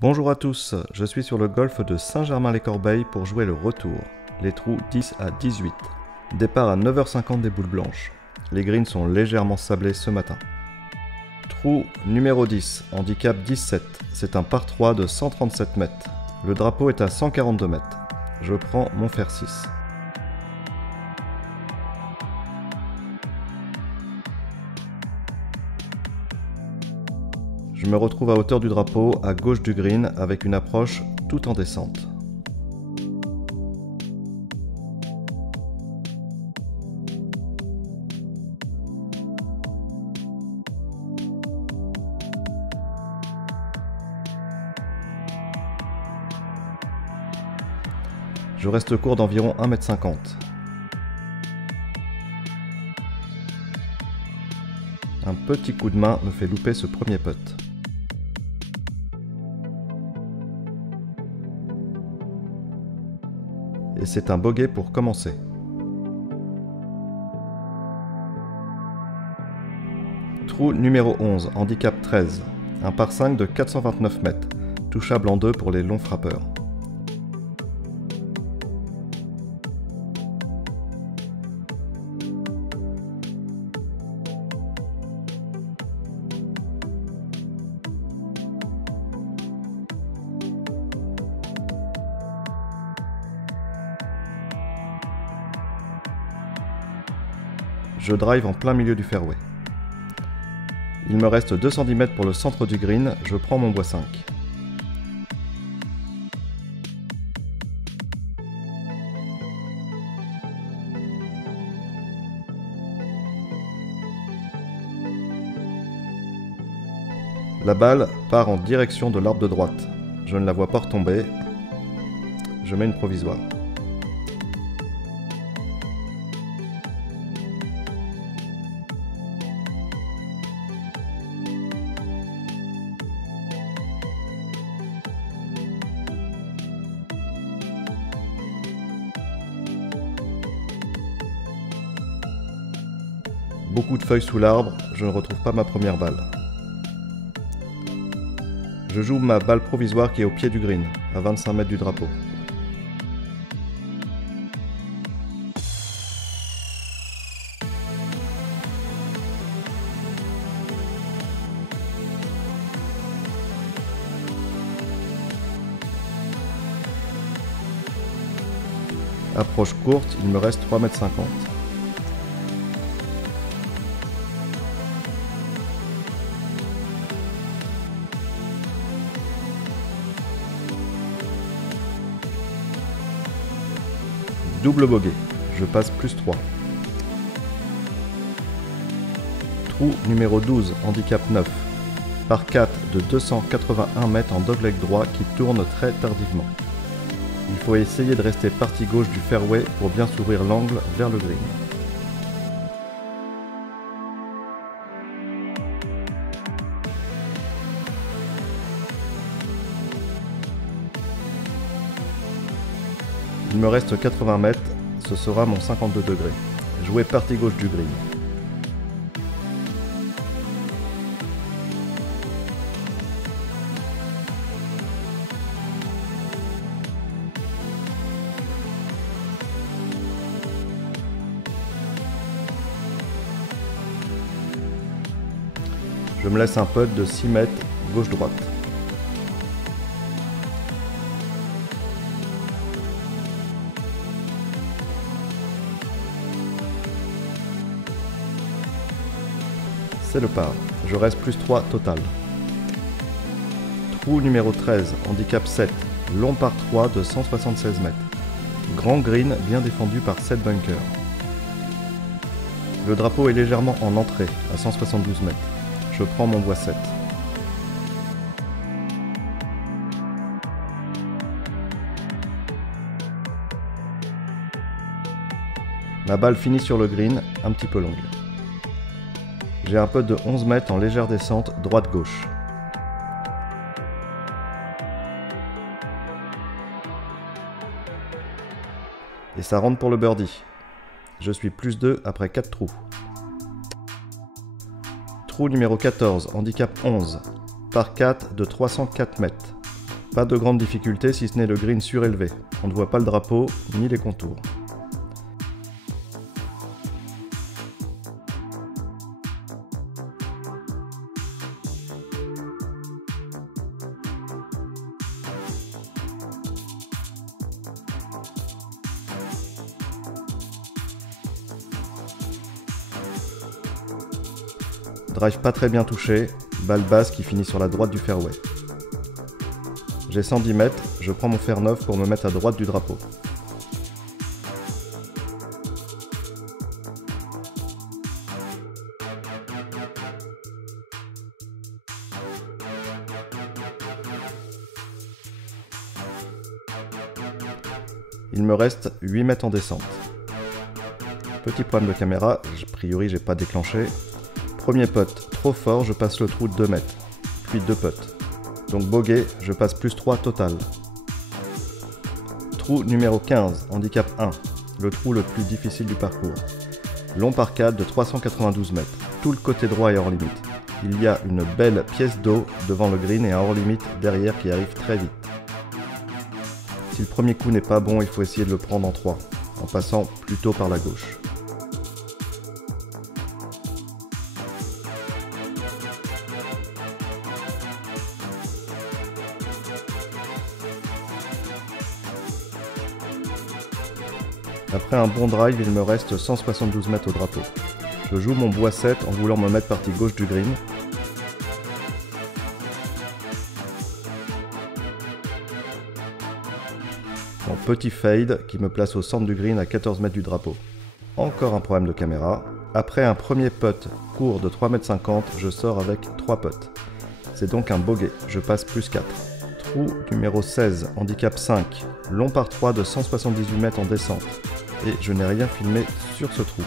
Bonjour à tous, je suis sur le golf de Saint-Germain-les-Corbeilles pour jouer le retour, les trous 10 à 18. Départ à 9h50 des boules blanches. Les greens sont légèrement sablés ce matin. Trou numéro 10, handicap 17, c'est un par 3 de 137 mètres. Le drapeau est à 142 mètres. Je prends mon fer 6. Je me retrouve à hauteur du drapeau, à gauche du green, avec une approche tout en descente. Je reste court d'environ 1,50 m. Un petit coup de main me fait louper ce premier putt. Et c'est un bogey pour commencer. Trou numéro 11, handicap 13, un par 5 de 429 mètres, touchable en 2 pour les longs frappeurs. Je drive en plein milieu du fairway. Il me reste 210 mètres pour le centre du green, je prends mon bois 5. La balle part en direction de l'arbre de droite. Je ne la vois pas retomber. Je mets une provisoire. Beaucoup de feuilles sous l'arbre, je ne retrouve pas ma première balle. Je joue ma balle provisoire qui est au pied du green, à 25 mètres du drapeau. Approche courte, il me reste 3,50 m. Double bogey, je passe plus 3. Trou numéro 12, handicap 9, par 4 de 281 mètres en dogleg droit qui tourne très tardivement. Il faut essayer de rester partie gauche du fairway pour bien s'ouvrir l'angle vers le green. Il me reste 80 mètres, ce sera mon 52 degrés. Jouer partie gauche du green. Je me laisse un putt de 6 mètres gauche-droite. C'est le par. Je reste plus 3 total. Trou numéro 13, handicap 7, long par 3 de 176 mètres. Grand green bien défendu par 7 bunkers. Le drapeau est légèrement en entrée, à 172 mètres. Je prends mon bois 7. Ma balle finit sur le green, un petit peu longue. J'ai un putt de 11 mètres en légère descente droite-gauche. Et ça rentre pour le birdie. Je suis plus 2 après 4 trous. Trou numéro 14, handicap 11, par 4 de 304 mètres. Pas de grande difficulté si ce n'est le green surélevé. On ne voit pas le drapeau ni les contours. Drive pas très bien touché, balle basse qui finit sur la droite du fairway. J'ai 110 mètres, je prends mon fer neuf pour me mettre à droite du drapeau. Il me reste 8 mètres en descente. Petit problème de caméra, a priori j'ai pas déclenché. Premier putt, trop fort, je passe le trou de 2 mètres, puis 2 putts. Donc bogey, je passe plus 3 total. Trou numéro 15, handicap 1, le trou le plus difficile du parcours. Long par 4 de 392 mètres, tout le côté droit est hors limite. Il y a une belle pièce d'eau devant le green et un hors limite derrière qui arrive très vite. Si le premier coup n'est pas bon, il faut essayer de le prendre en 3, en passant plutôt par la gauche. Après un bon drive, il me reste 172 mètres au drapeau. Je joue mon bois 7 en voulant me mettre partie gauche du green. Mon petit fade qui me place au centre du green à 14 mètres du drapeau. Encore un problème de caméra. Après un premier putt court de 3,50 m, je sors avec 3 putts. C'est donc un bogey, je passe plus 4. Trou numéro 16, handicap 5, long par 3 de 178 mètres en descente. Et je n'ai rien filmé sur ce trou.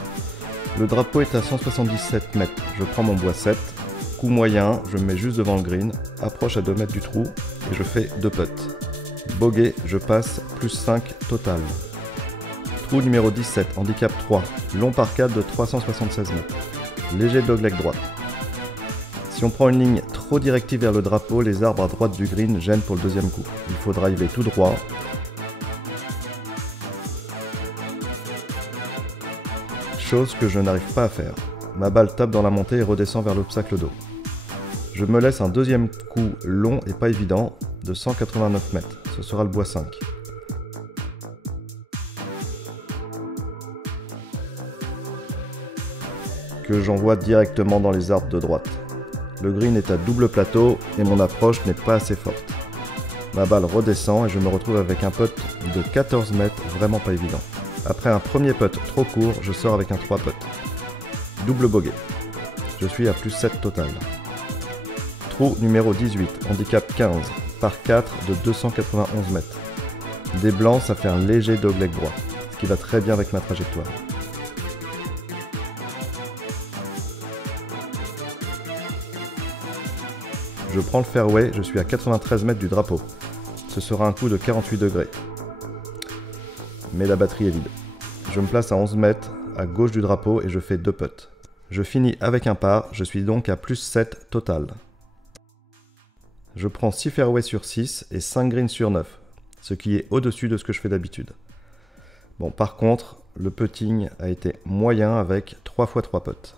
Le drapeau est à 177 mètres, je prends mon bois 7, coup moyen, je me mets juste devant le green, approche à 2 mètres du trou et je fais 2 putts. Bogey, je passe plus 5 total. Trou numéro 17, handicap 3, long par 4 de 376 mètres. Léger dogleg droite. Si on prend une ligne trop directive vers le drapeau, les arbres à droite du green gênent pour le deuxième coup. Il faut driver tout droit. Chose que je n'arrive pas à faire. Ma balle tape dans la montée et redescend vers l'obstacle d'eau. Je me laisse un deuxième coup long et pas évident de 189 mètres. Ce sera le bois 5. Que j'envoie directement dans les arbres de droite. Le green est à double plateau et mon approche n'est pas assez forte. Ma balle redescend et je me retrouve avec un putt de 14 mètres vraiment pas évident. Après un premier putt trop court, je sors avec un 3 putt. Double bogey. Je suis à plus 7 total. Trou numéro 18, handicap 15, par 4 de 291 mètres. Des blancs, ça fait un léger dogleg droit, ce qui va très bien avec ma trajectoire. Je prends le fairway, je suis à 93 mètres du drapeau. Ce sera un coup de 48 degrés. Mais la batterie est vide. Je me place à 11 mètres, à gauche du drapeau et je fais 2 putts. Je finis avec un par, je suis donc à plus 7 total. Je prends 6 fairways sur 6 et 5 greens sur 9, ce qui est au-dessus de ce que je fais d'habitude. Bon, par contre, le putting a été moyen avec 3 fois 3 putts.